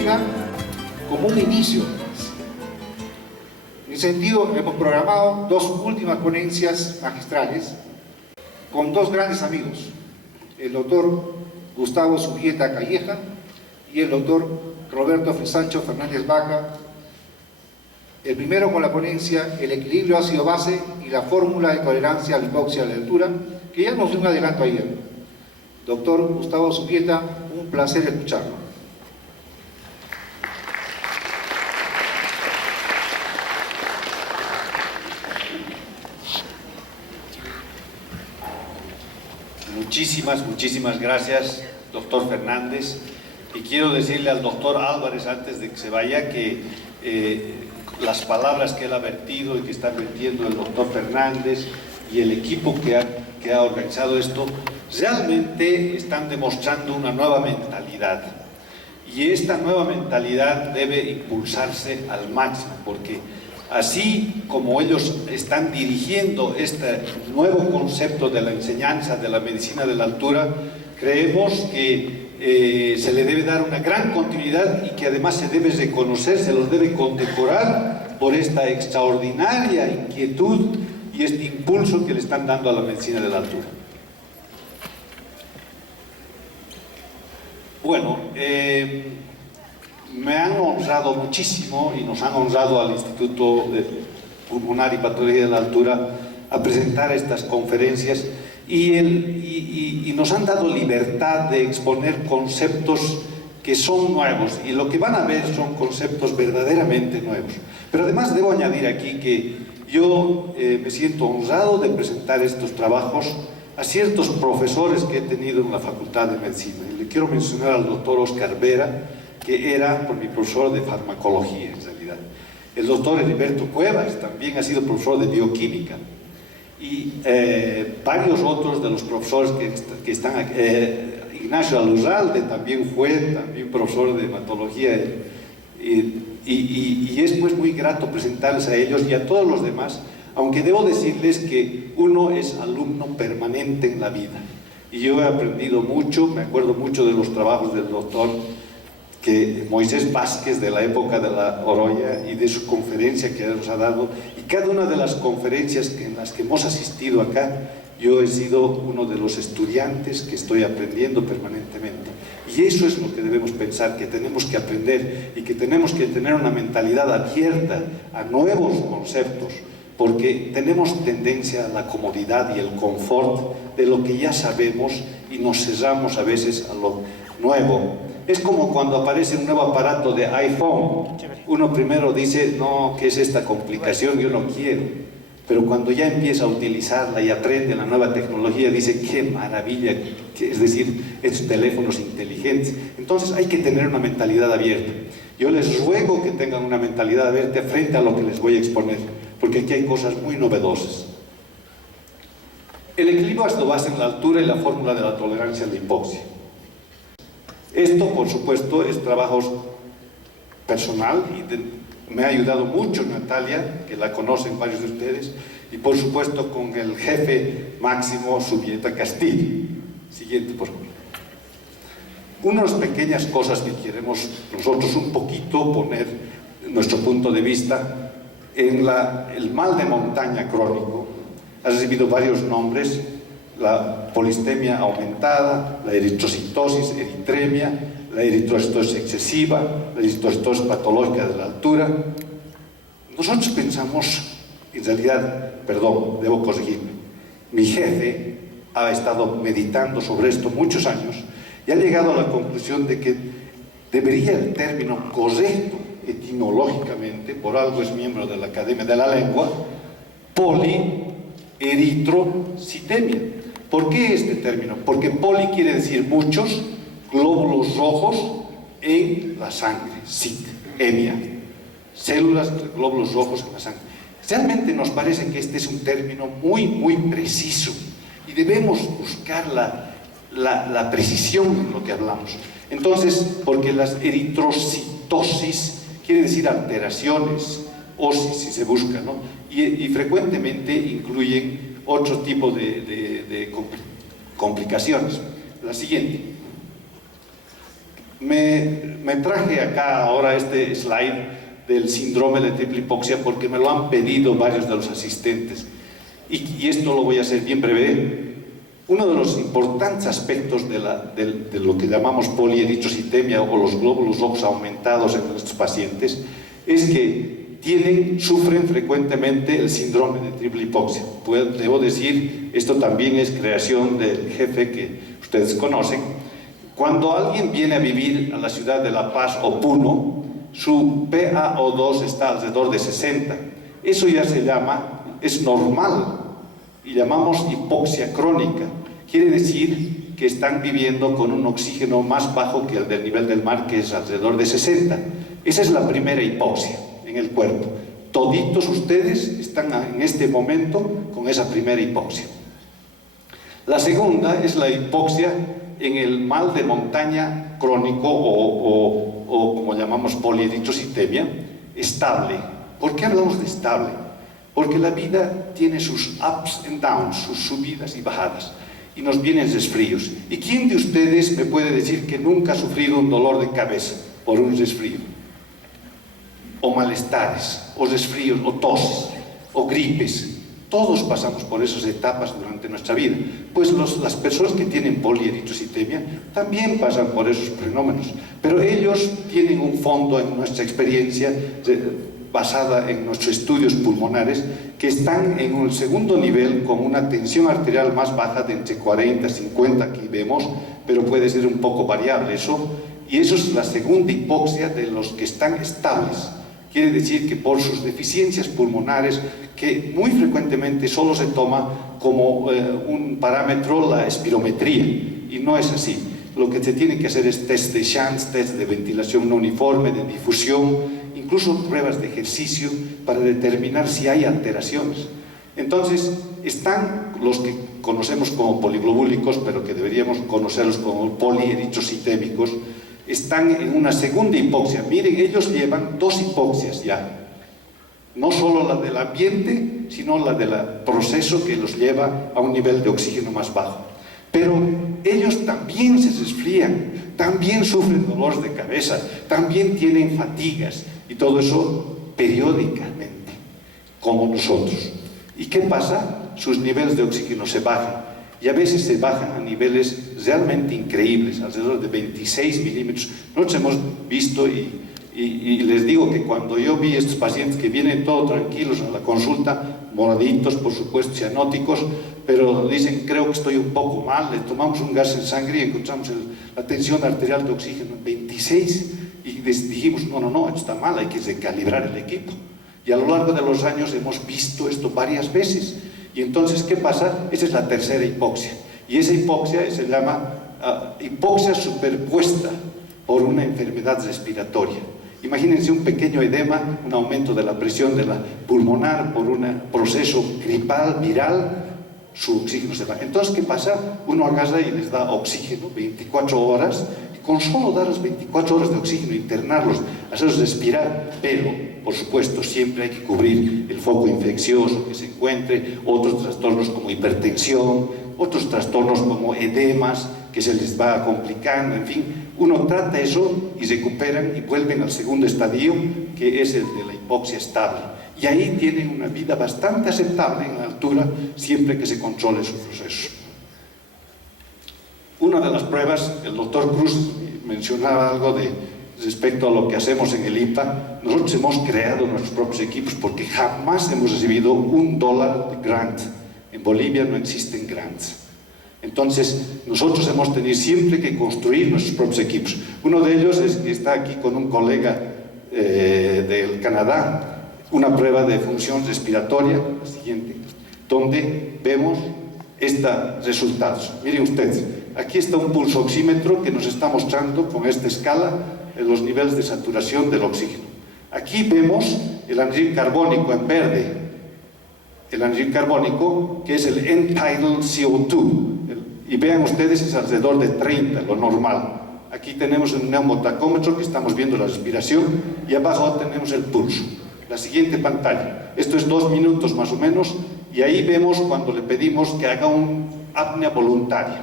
venga como un inicio. En ese sentido, hemos programado dos últimas ponencias magistrales con dos grandes amigos, el doctor Gustavo Subieta Calleja y el doctor Roberto Sancho Fernández Vaca. El primero con la ponencia El equilibrio ácido-base y la fórmula de tolerancia a la hipoxia a la altura, que ya nos dio un adelanto ayer. Doctor Gustavo Subieta, un placer escucharlo. Muchísimas gracias, doctor Fernández. Y quiero decirle al doctor Álvarez, antes de que se vaya, que las palabras que él ha vertido y que está vertiendo el doctor Fernández y el equipo que ha organizado esto, realmente están demostrando una nueva mentalidad. Y esta nueva mentalidad debe impulsarse al máximo, porque así como ellos están dirigiendo este nuevo concepto de la enseñanza de la medicina de la altura, creemos que se le debe dar una gran continuidad y que además se debe reconocer, se los debe condecorar por esta extraordinaria inquietud y este impulso que le están dando a la medicina de la altura. Bueno, me han honrado muchísimo y nos han honrado al Instituto de Pulmonar y Patología de la Altura a presentar estas conferencias y nos han dado libertad de exponer conceptos que son nuevos, y lo que van a ver son conceptos verdaderamente nuevos. Pero además debo añadir aquí que yo me siento honrado de presentar estos trabajos a ciertos profesores que he tenido en la Facultad de Medicina. Y le quiero mencionar al doctor Oscar Vera, que era mi profesor de farmacología en realidad. El doctor Heriberto Cuevas también ha sido profesor de bioquímica. Y varios otros de los profesores que están aquí. Ignacio Alurralde también fue profesor de hematología. Y es pues muy grato presentarles a ellos y a todos los demás, aunque debo decirles que uno es alumno permanente en la vida. Y yo he aprendido mucho, me acuerdo mucho de los trabajos del doctor Moisés Vázquez, de la época de la Oroya, y de su conferencia que nos ha dado, y cada una de las conferencias en las que hemos asistido acá, yo he sido uno de los estudiantes que estoy aprendiendo permanentemente. Y eso es lo que debemos pensar, que tenemos que aprender y que tenemos que tener una mentalidad abierta a nuevos conceptos, porque tenemos tendencia a la comodidad y el confort de lo que ya sabemos y nos cerramos a veces a lo nuevo. Es como cuando aparece un nuevo aparato de iPhone. Uno primero dice, no, ¿qué es esta complicación? Yo no quiero. Pero cuando ya empieza a utilizarla y aprende la nueva tecnología, dice, qué maravilla, es decir, estos teléfonos inteligentes. Entonces hay que tener una mentalidad abierta. Yo les ruego que tengan una mentalidad abierta frente a lo que les voy a exponer, porque aquí hay cosas muy novedosas. El equilibrio ácido-base en la altura y la fórmula de la tolerancia a la hipoxia. Esto, por supuesto, es trabajo personal y me ha ayudado mucho Natalia, que la conocen varios de ustedes, y por supuesto con el jefe máximo Subieta Castillo. Siguiente, por favor. Unas pequeñas cosas que queremos nosotros un poquito poner nuestro punto de vista en el mal de montaña crónico. Ha recibido varios nombres: la polistemia aumentada, la eritrocitosis, eritremia, la eritrocitosis excesiva, la eritrocitosis patológica de la altura. Nosotros pensamos, en realidad, perdón, debo corregirme, mi jefe ha estado meditando sobre esto muchos años y ha llegado a la conclusión de que debería el término correcto etimológicamente, por algo es miembro de la Academia de la Lengua, polieritrocitemia. ¿Por qué este término? Porque poli quiere decir muchos glóbulos rojos en la sangre, emia, células de glóbulos rojos en la sangre. Realmente nos parece que este es un término muy preciso y debemos buscar la precisión en lo que hablamos. Entonces, porque las eritrocitosis quiere decir alteraciones, osis si se busca, ¿no? Y frecuentemente incluyen otro tipo de complicaciones. La siguiente. Me traje acá ahora este slide del síndrome de triple hipoxia porque me lo han pedido varios de los asistentes y esto lo voy a hacer bien breve. Uno de los importantes aspectos de lo que llamamos polieritrocitemia o los glóbulos rojos aumentados en nuestros pacientes es que sufren frecuentemente el síndrome de triple hipoxia. Debo decir, esto también es creación del jefe que ustedes conocen. Cuando alguien viene a vivir a la ciudad de La Paz o Puno, su PaO2 está alrededor de 60. Eso ya es normal y llamamos hipoxia crónica. Quiere decir que están viviendo con un oxígeno más bajo que el del nivel del mar, que es alrededor de 60. Esa es la primera hipoxia en el cuerpo. Toditos ustedes están en este momento con esa primera hipoxia. La segunda es la hipoxia en el mal de montaña crónico o como llamamos polieritrocitemia, estable. ¿Por qué hablamos de estable? Porque la vida tiene sus ups and downs, sus subidas y bajadas, y nos vienen resfríos. ¿Y quién de ustedes me puede decir que nunca ha sufrido un dolor de cabeza por un resfrío? O malestares, o resfríos, o toses, o gripes. Todos pasamos por esas etapas durante nuestra vida. Pues las personas que tienen polieritrocitemia también pasan por esos fenómenos, pero ellos tienen un fondo en nuestra experiencia basada en nuestros estudios pulmonares, que están en un segundo nivel con una tensión arterial más baja de entre 40 y 50, aquí vemos, pero puede ser un poco variable eso, y eso es la segunda hipoxia de los que están estables. Quiere decir que por sus deficiencias pulmonares, que muy frecuentemente solo se toma como un parámetro la espirometría, y no es así. Lo que se tiene que hacer es test de Chance, test de ventilación no uniforme, de difusión, incluso pruebas de ejercicio para determinar si hay alteraciones. Entonces, están los que conocemos como poliglobúlicos, pero que deberíamos conocerlos como polieritrocitémicos, están en una segunda hipoxia. Miren, ellos llevan dos hipoxias ya. No solo la del ambiente, sino la del proceso que los lleva a un nivel de oxígeno más bajo. Pero ellos también se resfrían, también sufren dolores de cabeza, también tienen fatigas, y todo eso periódicamente, como nosotros. ¿Y qué pasa? Sus niveles de oxígeno se bajan, y a veces se bajan a niveles realmente increíbles, alrededor de 26 milímetros. Nosotros hemos visto, y les digo que cuando yo vi estos pacientes que vienen todos tranquilos a la consulta, moraditos, por supuesto, cianóticos, pero dicen, creo que estoy un poco mal, le tomamos un gas en sangre y encontramos la tensión arterial de oxígeno en 26, y dijimos, no, esto está mal, hay que recalibrar el equipo. Y a lo largo de los años hemos visto esto varias veces. Y entonces, ¿qué pasa? Esa es la tercera hipoxia. Y esa hipoxia se llama hipoxia superpuesta por una enfermedad respiratoria. Imagínense un pequeño edema, un aumento de la presión de la pulmonar por un proceso gripal, viral, su oxígeno se va. Entonces, ¿qué pasa? Uno agarra y les da oxígeno 24 horas, y con solo darles 24 horas de oxígeno, internarlos, hacerlos respirar, pero, por supuesto, siempre hay que cubrir el foco infeccioso que se encuentre, otros trastornos como hipertensión, otros trastornos como edemas, que se les va complicando, en fin, uno trata eso y recuperan y vuelven al segundo estadio, que es el de la hipoxia estable. Y ahí tienen una vida bastante aceptable en la altura, siempre que se controle su proceso. Una de las pruebas, el doctor Cruz mencionaba algo respecto a lo que hacemos en el IPA. Nosotros hemos creado nuestros propios equipos porque jamás hemos recibido $1 de grant. En Bolivia no existen grants. Entonces, nosotros hemos tenido siempre que construir nuestros propios equipos. Uno de ellos es que está aquí con un colega del Canadá, una prueba de función respiratoria, la siguiente, donde vemos estos resultados. Miren ustedes, aquí está un pulso oxímetro que nos está mostrando con esta escala los niveles de saturación del oxígeno. Aquí vemos el anhídrido carbónico en verde, el anhídrido carbónico que es el end-tidal CO2, y vean ustedes es alrededor de 30, lo normal. Aquí tenemos un neumotacómetro que estamos viendo la respiración, y abajo tenemos el pulso. La siguiente pantalla, esto es 2 minutos más o menos, y ahí vemos cuando le pedimos que haga una apnea voluntaria.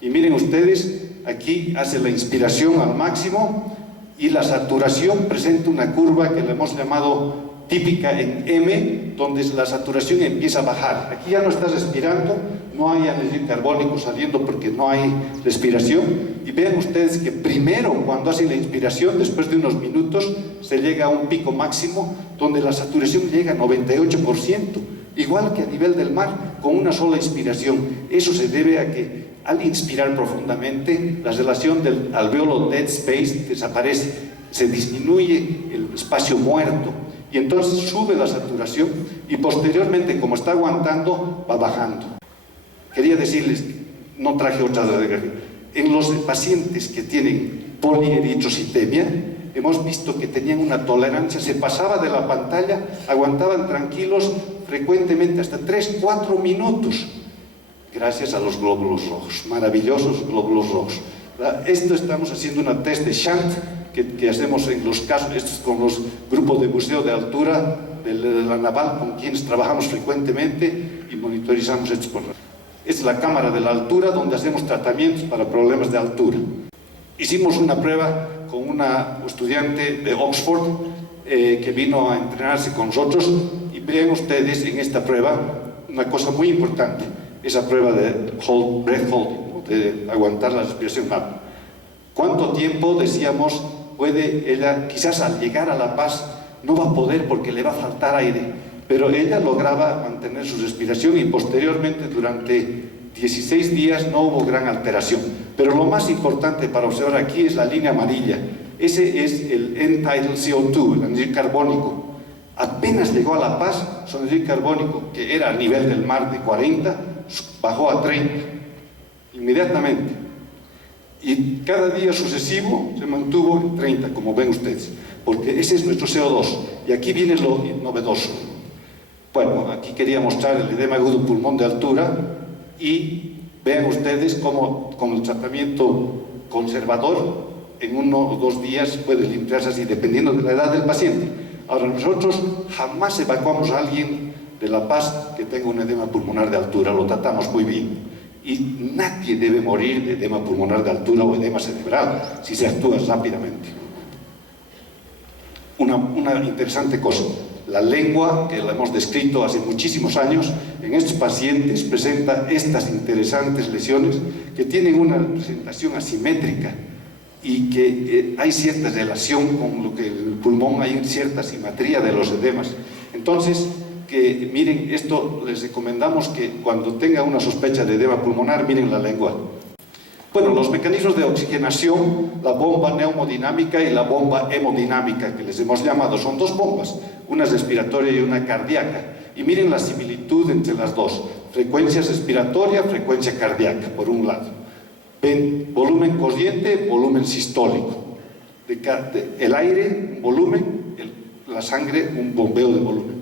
Y miren ustedes, aquí hace la inspiración al máximo y la saturación presenta una curva que le hemos llamado típica en M, donde la saturación empieza a bajar. Aquí ya no está respirando, no hay anhídrido carbónico saliendo porque no hay respiración. Y vean ustedes que primero, cuando hacen la inspiración, después de unos minutos, se llega a un pico máximo donde la saturación llega a 98%, igual que a nivel del mar, con una sola inspiración. Eso se debe a que al inspirar profundamente, la relación del alveolo dead space desaparece, se disminuye el espacio muerto y entonces sube la saturación y posteriormente, como está aguantando, va bajando. Quería decirles, no traje otra radiografía, en los pacientes que tienen polieritrocitemia, hemos visto que tenían una tolerancia, se pasaba de la pantalla, aguantaban tranquilos frecuentemente hasta 3-4 minutos, gracias a los glóbulos rojos, maravillosos glóbulos rojos. Esto estamos haciendo una test de shunt que hacemos en los casos, estos con los grupos de buceo de altura de la naval, con quienes trabajamos frecuentemente y monitorizamos estos problemas. Es la cámara de la altura donde hacemos tratamientos para problemas de altura. Hicimos una prueba con una estudiante de Oxford que vino a entrenarse con nosotros y vean ustedes en esta prueba una cosa muy importante, esa prueba de breath holding, ¿no? De aguantar la respiración. ¿Cuánto tiempo, decíamos, puede ella, quizás al llegar a La Paz no va a poder porque le va a faltar aire, pero ella lograba mantener su respiración y posteriormente durante 16 días no hubo gran alteración. Pero lo más importante para observar aquí es la línea amarilla. Ese es el end-tidal CO2, el anhídrido carbónico. Apenas llegó a La Paz, su anhídrido carbónico, que era a nivel del mar de 40, bajó a 30, inmediatamente. Y cada día sucesivo se mantuvo en 30, como ven ustedes, porque ese es nuestro CO2. Y aquí viene lo novedoso. Bueno, aquí quería mostrar el edema agudo pulmón de altura y vean ustedes cómo con el tratamiento conservador en 1 o 2 días puede limpiarse así, dependiendo de la edad del paciente. Ahora, nosotros jamás evacuamos a alguien de La Paz que tenga un edema pulmonar de altura, lo tratamos muy bien. Y nadie debe morir de edema pulmonar de altura o edema cerebral si se actúa rápidamente. Una interesante cosa. La lengua, que la hemos descrito hace muchísimos años, en estos pacientes presenta estas interesantes lesiones que tienen una presentación asimétrica y que hay cierta relación con lo que el pulmón, hay cierta simetría de los edemas. Entonces, que miren, esto les recomendamos que cuando tenga una sospecha de edema pulmonar, miren la lengua. Bueno, los mecanismos de oxigenación, la bomba neumodinámica y la bomba hemodinámica, que les hemos llamado, son 2 bombas, una respiratoria y una cardíaca. Y miren la similitud entre las dos, frecuencia respiratoria, frecuencia cardíaca, por un lado. Ven, volumen corriente, volumen sistólico. El aire, un volumen, la sangre, un bombeo de volumen.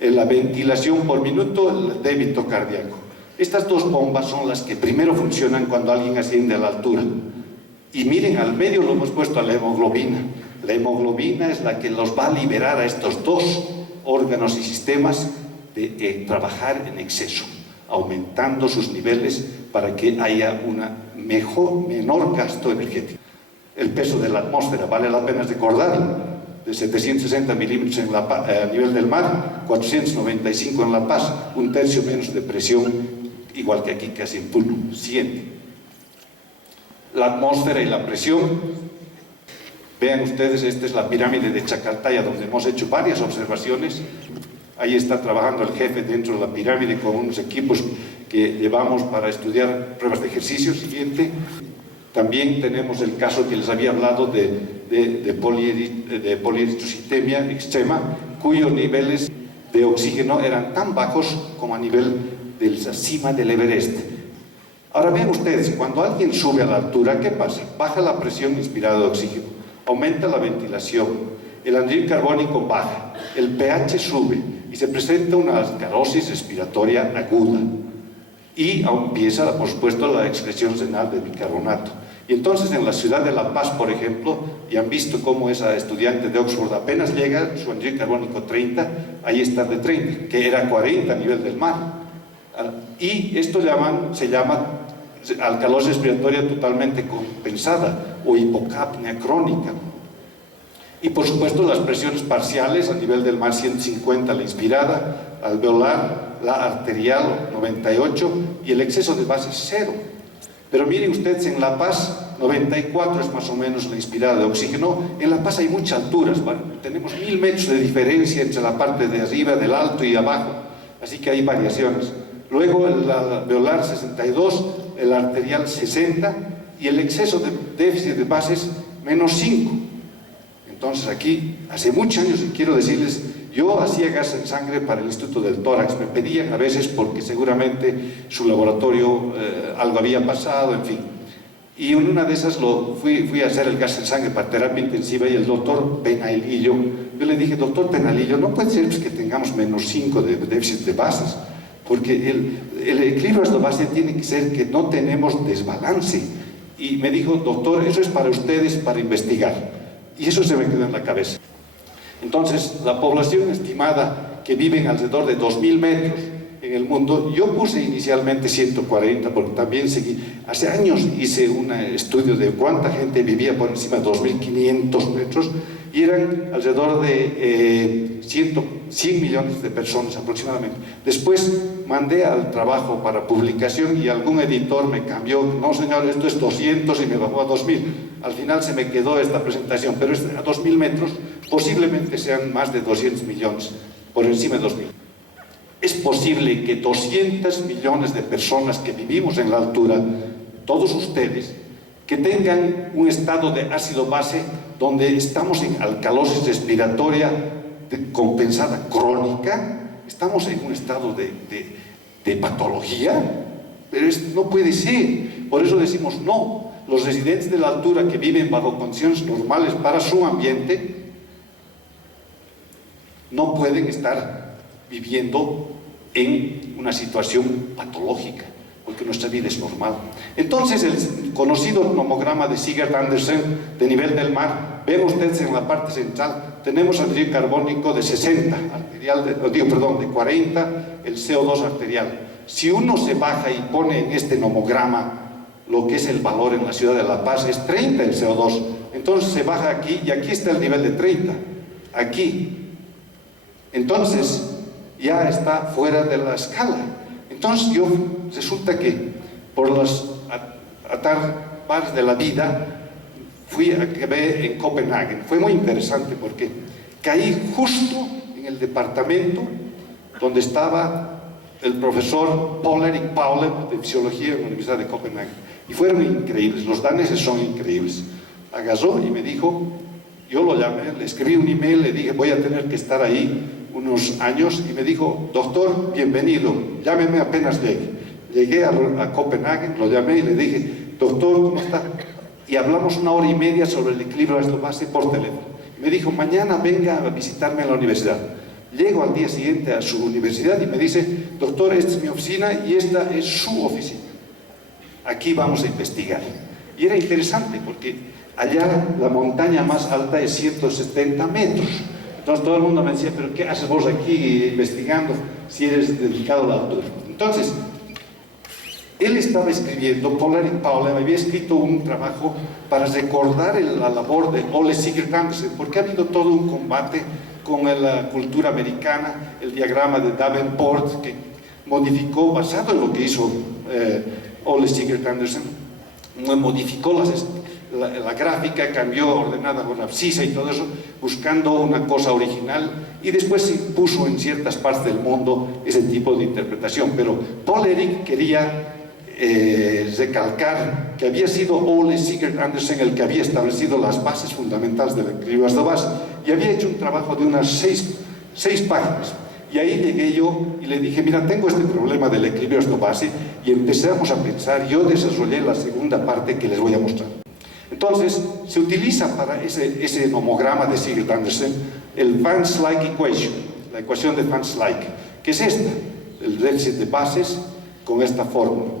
La ventilación por minuto, el débito cardíaco. Estas 2 bombas son las que primero funcionan cuando alguien asciende a la altura. Y miren, al medio lo hemos puesto a la hemoglobina. La hemoglobina es la que los va a liberar a estos 2 órganos y sistemas de trabajar en exceso, aumentando sus niveles para que haya una menor gasto energético. El peso de la atmósfera, vale la pena recordarlo, de 760 milímetros a nivel del mar, 495 en La Paz, 1/3 menos de presión, igual que aquí casi en Puno. Siguiente. La atmósfera y la presión. Vean ustedes, esta es la pirámide de Chacaltaya, donde hemos hecho varias observaciones. Ahí está trabajando el jefe dentro de la pirámide con unos equipos que llevamos para estudiar pruebas de ejercicio. Siguiente. También tenemos el caso que les había hablado de polieritrocitemia extrema, cuyos niveles de oxígeno eran tan bajos como a nivel de la cima del Everest. Ahora vean ustedes, cuando alguien sube a la altura, ¿qué pasa? Baja la presión inspirada de oxígeno, aumenta la ventilación, el anhídrido carbónico baja, el pH sube y se presenta una ascarosis respiratoria aguda. Y empieza, por supuesto, la excreción renal de bicarbonato. Y entonces en la ciudad de La Paz, por ejemplo, y han visto cómo esa estudiante de Oxford apenas llega, su anhídrido carbónico 30, ahí está de 30, que era 40 a nivel del mar. Y esto se llama alcalosis respiratoria totalmente compensada o hipocapnia crónica. Y por supuesto las presiones parciales a nivel del mar 150 la inspirada, alveolar, la arterial 98 y el exceso de base 0. Pero miren ustedes, en La Paz 94 es más o menos la inspirada de oxígeno. En La Paz hay muchas alturas, bueno, tenemos 1000 metros de diferencia entre la parte de arriba, del alto y abajo, así que hay variaciones. Luego el alveolar 62, el arterial 60 y el exceso de déficit de bases menos 5. Entonces aquí, hace muchos años, y quiero decirles, yo hacía gas en sangre para el Instituto del Tórax, me pedían a veces porque seguramente su laboratorio algo había pasado, en fin. Y en una de esas fui a hacer el gas en sangre para terapia intensiva y el doctor Penalillo, yo le dije, doctor Penalillo, no puede ser pues, que tengamos menos 5 de déficit de bases, porque el equilibrio de base tiene que ser que no tenemos desbalance. Y me dijo, doctor, eso es para ustedes, para investigar. Y eso se me quedó en la cabeza. Entonces, la población estimada que vive alrededor de 2000 metros en el mundo, yo puse inicialmente 140 porque también hace años hice un estudio de cuánta gente vivía por encima de 2500 metros y eran alrededor de 100 millones de personas aproximadamente. Después mandé al trabajo para publicación y algún editor me cambió, no señor, esto es 200 y me bajó a 2000. Al final se me quedó esta presentación, pero a 2000 metros posiblemente sean más de 200 millones, por encima de 2000. Es posible que 200 millones de personas que vivimos en la altura, todos ustedes, que tengan un estado de ácido base donde estamos en alcalosis respiratoria compensada crónica, estamos en un estado de patología, pero no puede ser. Por eso decimos no. Los residentes de la altura que viven bajo condiciones normales para su ambiente no pueden estar viviendo en una situación patológica, porque nuestra vida es normal. Entonces, el conocido nomograma de Sigurd-Andersen de nivel del mar, ven ustedes en la parte central, tenemos anhídrido carbónico de 60, de 40, el CO2 arterial. Si uno se baja y pone en este nomograma lo que es el valor en la ciudad de La Paz, es 30 el CO2, entonces se baja aquí y aquí está el nivel de 30, aquí. Entonces, ya está fuera de la escala. Entonces resulta que por los atares de la vida acabé en Copenhague. Fue muy interesante porque caí justo en el departamento donde estaba el profesor Paul Erik Paule de Fisiología en la Universidad de Copenhague. Y fueron increíbles, los daneses son increíbles. Agarró y me dijo, yo lo llamé, le escribí un email, le dije, voy a tener que estar ahí unos años, y me dijo, doctor, bienvenido, llámeme apenas llegue. Llegué a Copenhague, lo llamé y le dije, doctor, ¿cómo está? Y hablamos 1 hora y media sobre el equilibrio ácido-base por teléfono. Me dijo, mañana venga a visitarme en la universidad. Llego al día siguiente a su universidad y me dice, doctor, esta es mi oficina y esta es su oficina. Aquí vamos a investigar. Y era interesante porque allá la montaña más alta es 170 metros. Entonces todo el mundo me decía, pero ¿qué haces vos aquí investigando si eres dedicado a la altura? Entonces, él estaba escribiendo, Paul Erik Paule había escrito un trabajo para recordar la labor de Ole Sigurd-Andersen, porque ha habido todo un combate con la cultura americana, el diagrama de Davenport, que modificó, basado en lo que hizo Ole Sigurd-Andersen, modificó la gráfica, cambió ordenada con abscisa y todo eso, buscando una cosa original, y después se impuso en ciertas partes del mundo ese tipo de interpretación. Pero Paul Erik quería recalcar que había sido Ole Sigurd-Andersen el que había establecido las bases fundamentales del equilibrio ácido-base, y había hecho un trabajo de unas 6 páginas. Y ahí llegué yo y le dije, mira, tengo este problema del equilibrio ácido-base, y empezamos a pensar. Yo desarrollé la segunda parte que les voy a mostrar. Entonces, se utiliza para ese nomograma de Sigurd-Andersen el Van Slyke Equation, la ecuación de Van Slyke, que es esta, el déficit de bases con esta fórmula.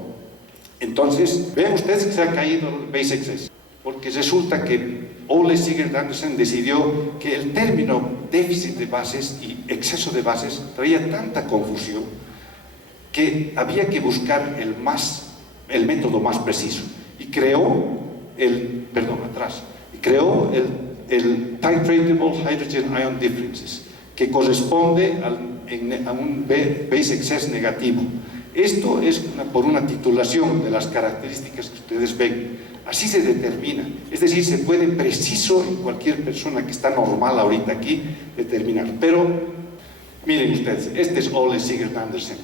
Entonces, ven ustedes que se ha caído el base excess, porque resulta que Ole Sigurd-Andersen decidió que el término déficit de bases y exceso de bases traía tanta confusión que había que buscar el más el método más preciso y creó el Titratable Hydrogen Ion Differences, que corresponde a un base excess negativo. Esto es por una titulación de las características que ustedes ven. Así se determina, es decir, se puede preciso en cualquier persona que está normal ahorita aquí determinar. Pero miren ustedes, este es Ole Sigurd Andersen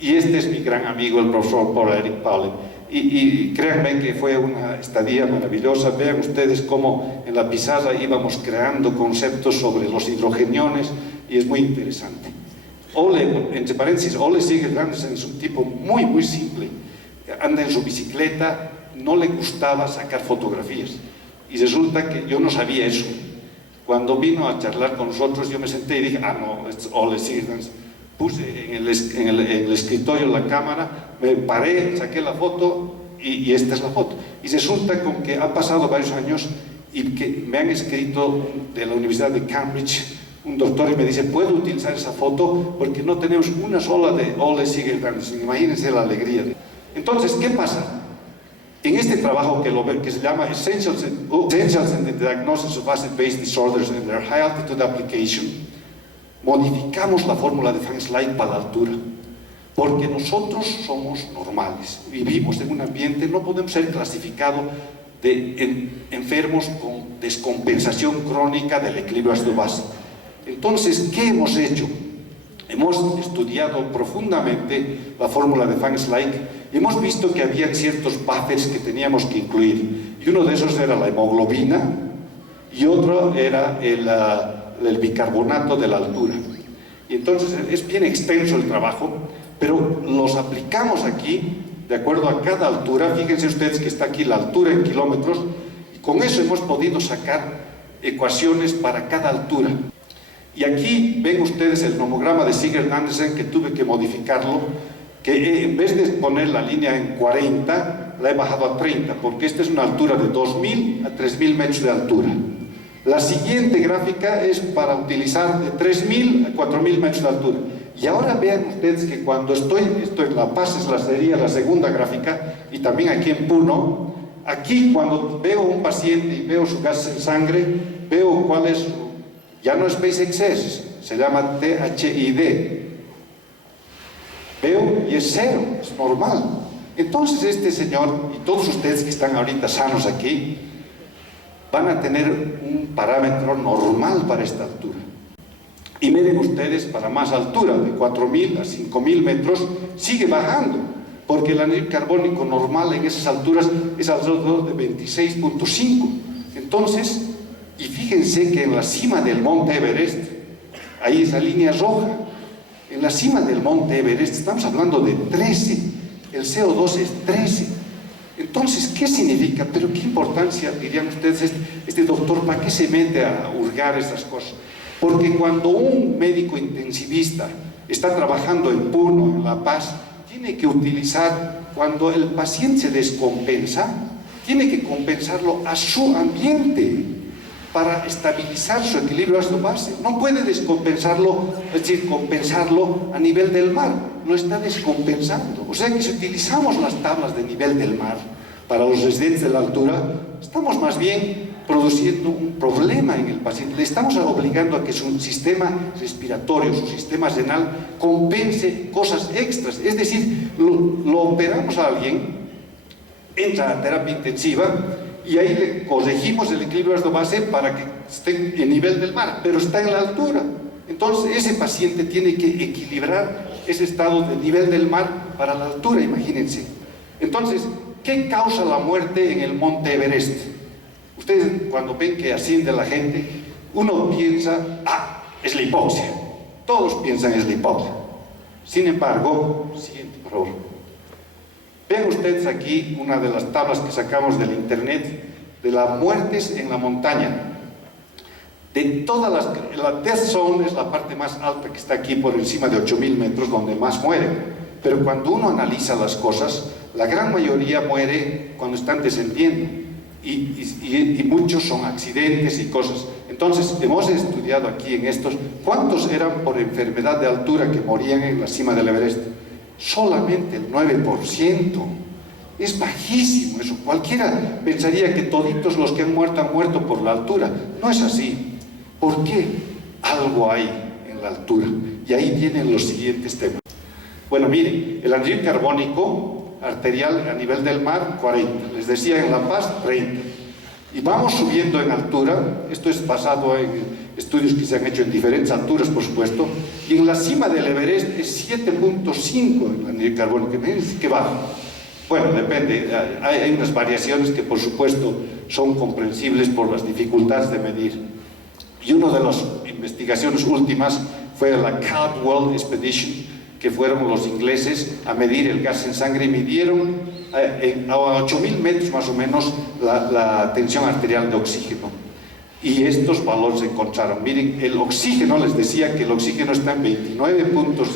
y este es mi gran amigo el profesor Paul Erik Paule. Y créanme que fue una estadía maravillosa. Vean ustedes cómo en la pizarra íbamos creando conceptos sobre los hidrogeniones y es muy interesante. Ole, entre paréntesis, Ole Sigurd Andersen es un tipo muy, muy simple. Anda en su bicicleta, no le gustaba sacar fotografías. Y resulta que yo no sabía eso. Cuando vino a charlar con nosotros, yo me senté y dije, no, es Ole Sigurd Andersen. Puse en el escritorio la cámara, me paré, saqué la foto y esta es la foto. Y resulta con que han pasado varios años y que me han escrito de la Universidad de Cambridge un doctor y me dice, ¿puedo utilizar esa foto? Porque no tenemos una sola de Ole Sigurd Andersen. Imagínense la alegría. Entonces, ¿qué pasa? En este trabajo que se llama Essentials in the Diagnosis of Acid-Base Disorders and Their High Altitude Application, modificamos la fórmula de Van Slyke para la altura, porque nosotros somos normales, vivimos en un ambiente, no podemos ser clasificados de enfermos con descompensación crónica del equilibrio ácido-base. Entonces, ¿qué hemos hecho? Hemos estudiado profundamente la fórmula de Van Slyke y hemos visto que había ciertos buffers que teníamos que incluir, y uno de esos era la hemoglobina y otro era el bicarbonato de la altura. Y entonces es bien extenso el trabajo, pero los aplicamos aquí de acuerdo a cada altura. Fíjense ustedes que está aquí la altura en kilómetros y con eso hemos podido sacar ecuaciones para cada altura. Y aquí ven ustedes el nomograma de Sigurd Andersen, que tuve que modificarlo, que en vez de poner la línea en 40 la he bajado a 30, porque esta es una altura de 2000 a 3000 metros de altura. La siguiente gráfica es para utilizar de 3000 a 4000 metros de altura. Y ahora vean ustedes que cuando esto en La Paz sería la segunda gráfica, y también aquí en Puno, aquí cuando veo un paciente y veo su gas en sangre, veo cuál es, ya no es base excess, se llama THID. Veo y es cero, es normal. Entonces este señor y todos ustedes que están ahorita sanos aquí, van a tener un parámetro normal para esta altura. Y miren ustedes, para más altura, de 4000 a 5000 metros, sigue bajando, porque el anhídrido carbónico normal en esas alturas es alrededor de 26.5. Entonces, y fíjense que en la cima del monte Everest, ahí esa línea roja, en la cima del monte Everest estamos hablando de 13, el CO2 es 13. Entonces, ¿qué significa? Pero qué importancia, dirían ustedes, este doctor, ¿para qué se mete a hurgar esas cosas? Porque cuando un médico intensivista está trabajando en Puno, en La Paz, tiene que utilizar, cuando el paciente se descompensa, tiene que compensarlo a su ambiente para estabilizar su equilibrio ácido-base. No puede descompensarlo, es decir, compensarlo a nivel del mar, lo está descompensando. O sea que si utilizamos las tablas de nivel del mar para los residentes de la altura, estamos más bien produciendo un problema en el paciente. Le estamos obligando a que su sistema respiratorio, su sistema renal, compense cosas extras. Es decir, lo operamos a alguien, entra a terapia intensiva y ahí le corregimos el equilibrio ácido-base para que esté en nivel del mar, pero está en la altura. Entonces ese paciente tiene que equilibrar ese estado de nivel del mar para la altura, imagínense. Entonces, ¿qué causa la muerte en el monte Everest? Ustedes cuando ven que asciende la gente, uno piensa, es la hipoxia. Todos piensan es la hipoxia. Sin embargo, siguiente, por favor. Vean ustedes aquí una de las tablas que sacamos del internet de las muertes en la montaña. De todas la Death Zone es la parte más alta que está aquí por encima de 8000 metros, donde más mueren. Pero cuando uno analiza las cosas, la gran mayoría muere cuando están descendiendo. Y muchos son accidentes y cosas. Entonces, hemos estudiado aquí en estos, ¿cuántos eran por enfermedad de altura que morían en la cima del Everest? Solamente el 9%. es bajísimo eso. Cualquiera pensaría que toditos los que han muerto por la altura. No es así. ¿Por qué? Algo hay en la altura. Y ahí vienen los siguientes temas. Bueno, miren, el anhídrido carbónico arterial a nivel del mar, 40. Les decía, en La Paz, 30. Y vamos subiendo en altura. Esto es basado en estudios que se han hecho en diferentes alturas, por supuesto. Y en la cima del Everest es 7.5 el anhídrido carbónico. Imagínense qué bajo. Bueno, depende. Hay unas variaciones que, por supuesto, son comprensibles por las dificultades de medir. Y una de las investigaciones últimas fue la Caldwell Expedition, que fueron los ingleses a medir el gas en sangre y midieron a 8.000 metros más o menos la tensión arterial de oxígeno. Y estos valores se encontraron. Miren, el oxígeno, les decía que el oxígeno está en 29.5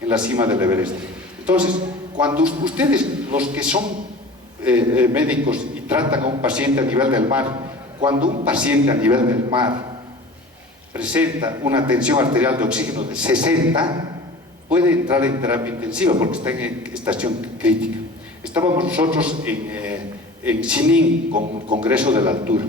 en la cima del Everest. Entonces, cuando ustedes, los que son médicos y tratan a un paciente a nivel del mar, cuando un paciente a nivel del mar presenta una tensión arterial de oxígeno de 60, puede entrar en terapia intensiva porque está en estación crítica. Estábamos nosotros en Xining, con Congreso de la Altura,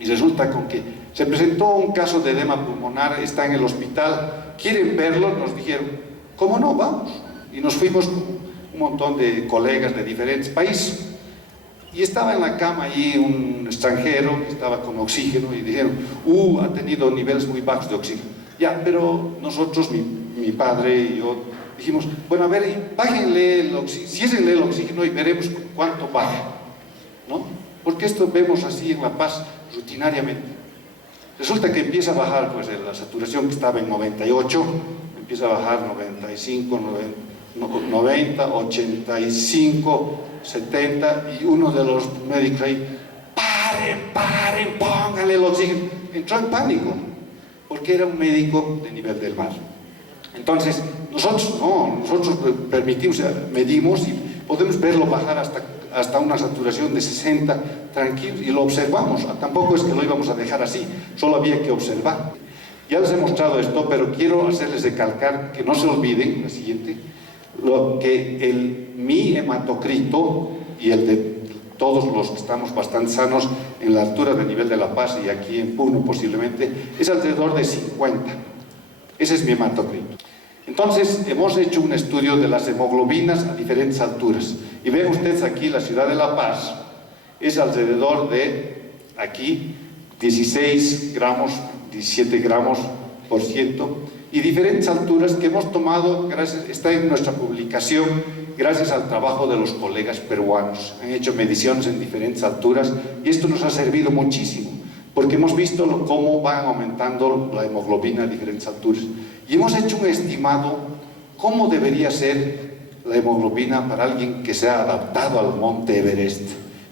y resulta con que se presentó un caso de edema pulmonar, está en el hospital, quieren verlo, nos dijeron, ¿cómo no? Vamos. Y nos fuimos con un montón de colegas de diferentes países. Y estaba en la cama allí un extranjero que estaba con oxígeno y dijeron, ha tenido niveles muy bajos de oxígeno. Ya, pero nosotros, mi padre y yo, dijimos, bueno, a ver, bájenle el oxígeno, ciérrenle el oxígeno y veremos cuánto baja, ¿no? Porque esto vemos así en La Paz rutinariamente. Resulta que empieza a bajar, pues la saturación que estaba en 98, empieza a bajar 95, 90, 85, 70, y uno de los médicos ahí, paren, pónganle el oxígeno. Entró en pánico, porque era un médico de nivel del mar. Entonces, nosotros permitimos, medimos y podemos verlo bajar hasta una saturación de 60, tranquilo, y lo observamos. Tampoco es que lo íbamos a dejar así, solo había que observar. Ya les he mostrado esto, pero quiero hacerles recalcar que no se olviden, la siguiente, mi hematocrito y el de todos los que estamos bastante sanos en la altura del nivel de La Paz y aquí en Puno posiblemente, es alrededor de 50. Ese es mi hematocrito. Entonces, hemos hecho un estudio de las hemoglobinas a diferentes alturas. Y ven ustedes aquí, la ciudad de La Paz es alrededor de, aquí, 16 gramos, 17 gramos por ciento, y diferentes alturas que hemos tomado, está en nuestra publicación, gracias al trabajo de los colegas peruanos. Han hecho mediciones en diferentes alturas y esto nos ha servido muchísimo, porque hemos visto cómo van aumentando la hemoglobina a diferentes alturas. Y hemos hecho un estimado cómo debería ser la hemoglobina para alguien que se ha adaptado al monte Everest.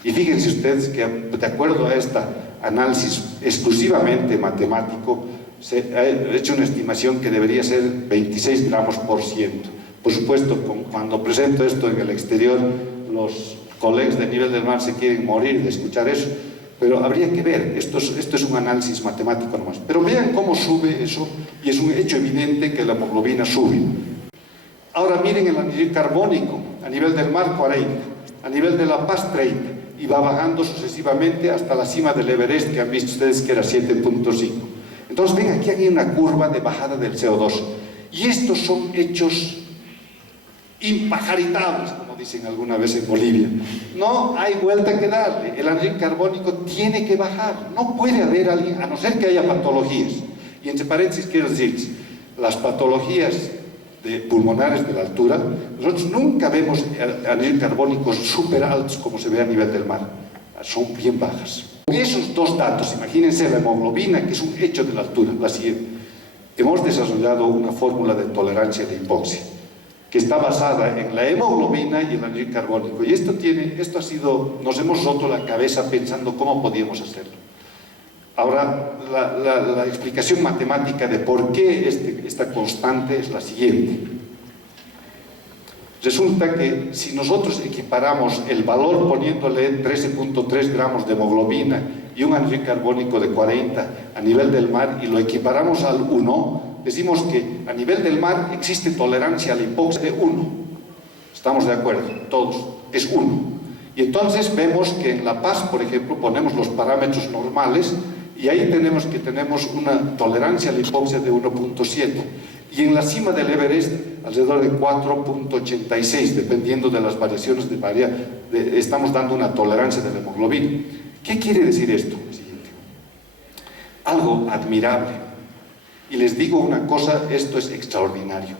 Y fíjense ustedes que, de acuerdo a este análisis exclusivamente matemático, se ha hecho una estimación que debería ser 26 gramos por ciento. Por supuesto, cuando presento esto en el exterior, los colegas de nivel del mar se quieren morir de escuchar eso, pero habría que ver, esto es un análisis matemático nomás. Pero vean cómo sube eso, y es un hecho evidente que la hemoglobina sube. Ahora miren el anhídrido carbónico, a nivel del mar 40, a nivel de La Paz 30, y va bajando sucesivamente hasta la cima del Everest, que han visto ustedes que era 7.5. Entonces ven, aquí hay una curva de bajada del CO2, y estos son hechos impajaritables, como dicen alguna vez en Bolivia. No hay vuelta que darle, el anhídrido carbónico tiene que bajar, no puede haber alguien, a no ser que haya patologías. Y entre paréntesis quiero decirles, las patologías pulmonares de la altura, nosotros nunca vemos anhídridos carbónicos súper altos como se ve a nivel del mar, son bien bajas. Con esos dos datos, imagínense la hemoglobina, que es un hecho de la altura, la siguiente. Hemos desarrollado una fórmula de tolerancia de hipoxia, que está basada en la hemoglobina y el anhídrido carbónico. Y esto ha sido, nos hemos roto la cabeza pensando cómo podíamos hacerlo. Ahora, la explicación matemática de por qué esta constante es la siguiente. Resulta que si nosotros equiparamos el valor poniéndole 13.3 gramos de hemoglobina y un anhídrido carbónico de 40 a nivel del mar y lo equiparamos al 1, decimos que a nivel del mar existe tolerancia a la hipoxia de 1. ¿Estamos de acuerdo? Todos. es 1. Y entonces vemos que en La Paz, por ejemplo, ponemos los parámetros normales y ahí tenemos una tolerancia a la hipoxia de 1.7. Y en la cima del Everest, alrededor de 4.86, dependiendo de las variaciones estamos dando una tolerancia de la hemoglobina. ¿Qué quiere decir esto? Algo admirable. Y les digo una cosa, esto es extraordinario.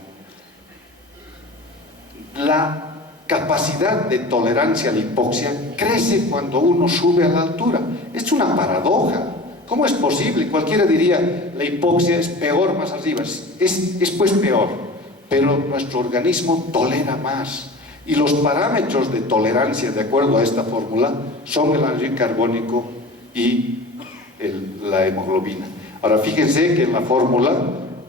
La capacidad de tolerancia a la hipoxia crece cuando uno sube a la altura. Es una paradoja. ¿Cómo es posible? Cualquiera diría, la hipoxia es peor más arriba. Es pues peor, pero nuestro organismo tolera más. Y los parámetros de tolerancia, de acuerdo a esta fórmula, son el anhídrido carbónico y la hemoglobina. Ahora, fíjense que en la fórmula,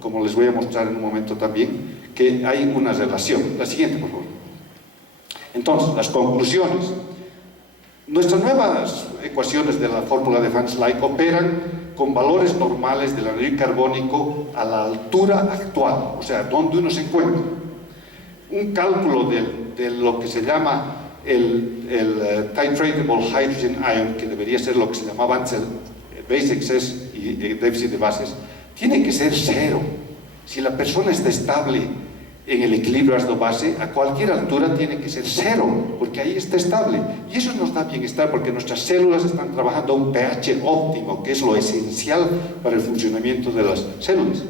como les voy a mostrar en un momento también, que hay una relación. La siguiente, por favor. Entonces, las conclusiones. Nuestras nuevas ecuaciones de la fórmula de Van Slyke operan con valores normales del anhídrido carbónico a la altura actual, o sea, donde uno se encuentra. Un cálculo de lo que se llama el titratable hydrogen ion, que debería ser lo que se llamaba antes el base excess y déficit de bases, tiene que ser 0. Si la persona está estable en el equilibrio ácido-base, a cualquier altura tiene que ser 0, porque ahí está estable. Y eso nos da bienestar, porque nuestras células están trabajando a un pH óptimo, que es lo esencial para el funcionamiento de las células.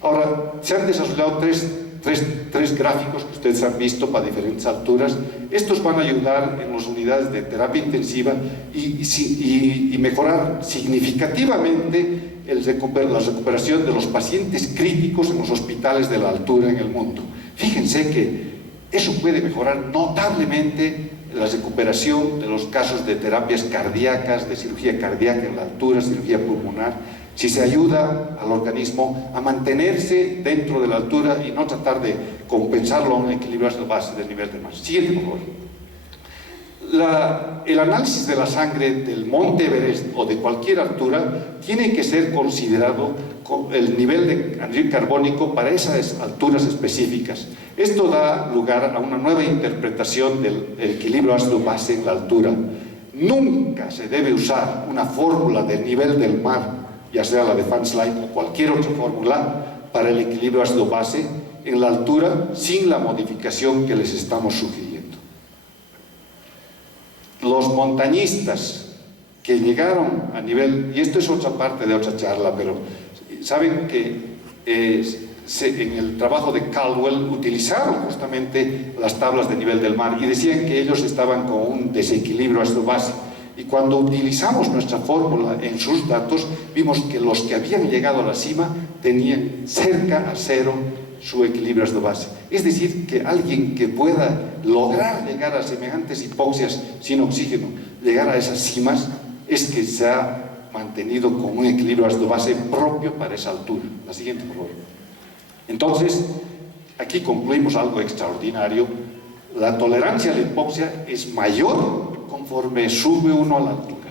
Ahora, se han desarrollado tres gráficos que ustedes han visto para diferentes alturas. Estos van a ayudar en las unidades de terapia intensiva y mejorar significativamente la recuperación de los pacientes críticos en los hospitales de la altura en el mundo. Fíjense que eso puede mejorar notablemente la recuperación de los casos de terapias cardíacas, de cirugía cardíaca en la altura, cirugía pulmonar, si se ayuda al organismo a mantenerse dentro de la altura y no tratar de compensarlo a un equilibrio a base del nivel de mar. Siguiente, por favor. El análisis de la sangre del Monte Everest o de cualquier altura tiene que ser considerado con el nivel de anhídrido carbónico para esas alturas específicas. Esto da lugar a una nueva interpretación del equilibrio ácido-base en la altura. Nunca se debe usar una fórmula del nivel del mar, ya sea la de Van Slyke o cualquier otra fórmula, para el equilibrio ácido-base en la altura sin la modificación que les estamos sugiriendo. Los montañistas que llegaron a nivel, y esto es otra parte de otra charla, pero saben que en el trabajo de Caldwell utilizaron justamente las tablas de nivel del mar y decían que ellos estaban con un desequilibrio ácido-base. Y cuando utilizamos nuestra fórmula en sus datos, vimos que los que habían llegado a la cima tenían cerca a 0 su equilibrio ácido-base. Es decir, que alguien que pueda lograr llegar a semejantes hipoxias sin oxígeno, llegar a esas cimas, es que se ha mantenido con un equilibrio ácido-base propio para esa altura. La siguiente, por favor. Entonces, aquí concluimos algo extraordinario. La tolerancia a la hipoxia es mayor conforme sube uno a la altura.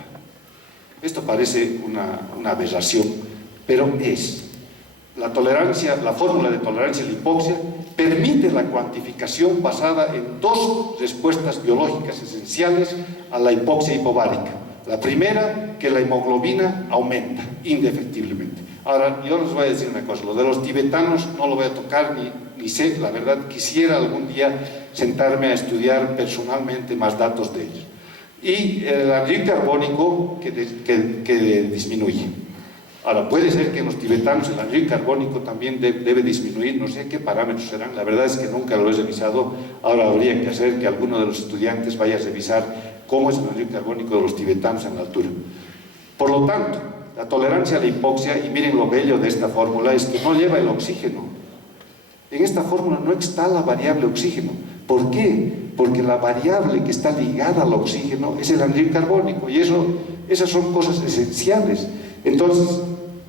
Esto parece una aberración, pero es. La fórmula de tolerancia a la hipoxia permite la cuantificación basada en 2 respuestas biológicas esenciales a la hipoxia hipovárica. La primera, que la hemoglobina aumenta indefectiblemente. Ahora, yo les voy a decir una cosa, lo de los tibetanos no lo voy a tocar ni sé, la verdad, quisiera algún día sentarme a estudiar personalmente más datos de ellos. Y el anhídrido carbónico que disminuye. Ahora, puede ser que en los tibetanos el anhídrido carbónico también debe disminuir, no sé qué parámetros serán, la verdad es que nunca lo he revisado. Ahora habría que hacer que alguno de los estudiantes vaya a revisar cómo es el anhídrido carbónico de los tibetanos en la altura. Por lo tanto, la tolerancia a la hipoxia, y miren lo bello de esta fórmula, es que no lleva el oxígeno. En esta fórmula no está la variable oxígeno. ¿Por qué? Porque la variable que está ligada al oxígeno es el anhídrido carbónico, y esas son cosas esenciales. Entonces,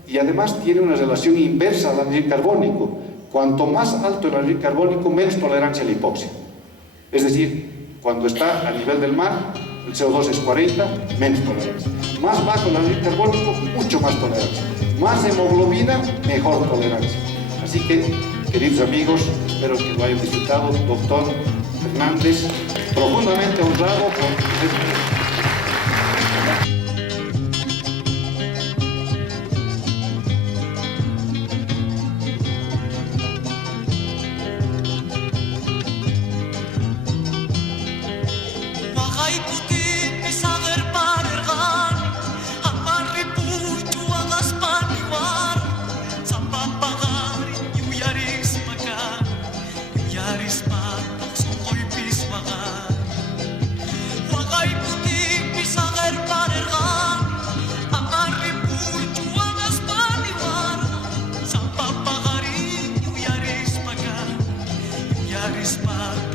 y además tiene una relación inversa al anhídrido carbónico. Cuanto más alto el anhídrido carbónico, menos tolerancia a la hipoxia. Es decir, cuando está a nivel del mar, el CO2 es 40, menos tolerancia. Más bajo el anhídrido carbónico, mucho más tolerancia. Más hemoglobina, mejor tolerancia. Así que, queridos amigos, espero que lo hayan disfrutado. Doctor Fernández. profundamente honrado por... Yaris pa